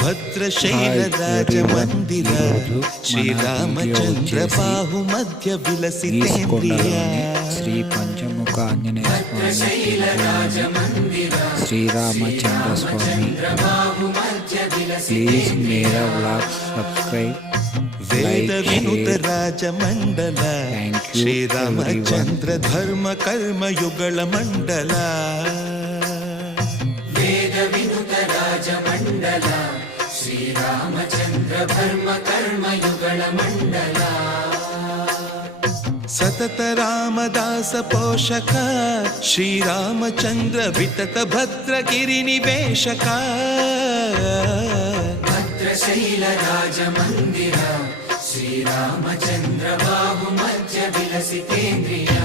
ಭದ್ರಶೈಲ ರಾಜ ಮಂದಿರ ಶ್ರೀರಾಮಚಂದ್ರ ಬಾಹು ಮಧ್ಯ ವಿಲಸಿತೇಂದ್ರಿಯ ಶ್ರೀ ಪಂಚಮುಖ ಆಂಜನೇಯ ಸ್ವಾಮಿ ಶ್ರೀರಾಮಚಂದ್ರ ಸ್ವಾಮಿ ಪ್ಲೀಸ್ ಮೇರಾ ವ್ಲಾಗ್ ಸಬ್ಸ್ಕ್ರೈಬ್ ವೇದ ವಿನುತ ರಾಜ ಮಂಡಲ ಶ್ರೀರಾಮಚಂದ್ರ ಧರ್ಮ ಕರ್ಮ ಯುಗಳ ಮಂಡಲ ವೇದ ವಿನುತ ರಾಜ ಮಂಡಲ ಶ್ರೀರಾಮಚಂದ್ರ ಧರ್ಮ ಕರ್ಮ ಯುಗಳ ಮಂಡಲ ಸತತ ರಾಮದಾಸ ಪೋಷಕ ಶ್ರೀರಾಮಚಂದ್ರ ವಿತತ ಭದ್ರಗಿರಿ ನಿವೇಶಕ ಭದ್ರಶೈಲ ರಾಜ ಮಂದಿರ ಶ್ರೀರಾಮಚಂದ್ರ ಬಾಹು ಮಧ್ಯ ವಿಲಸಿತೇಂದ್ರಿಯ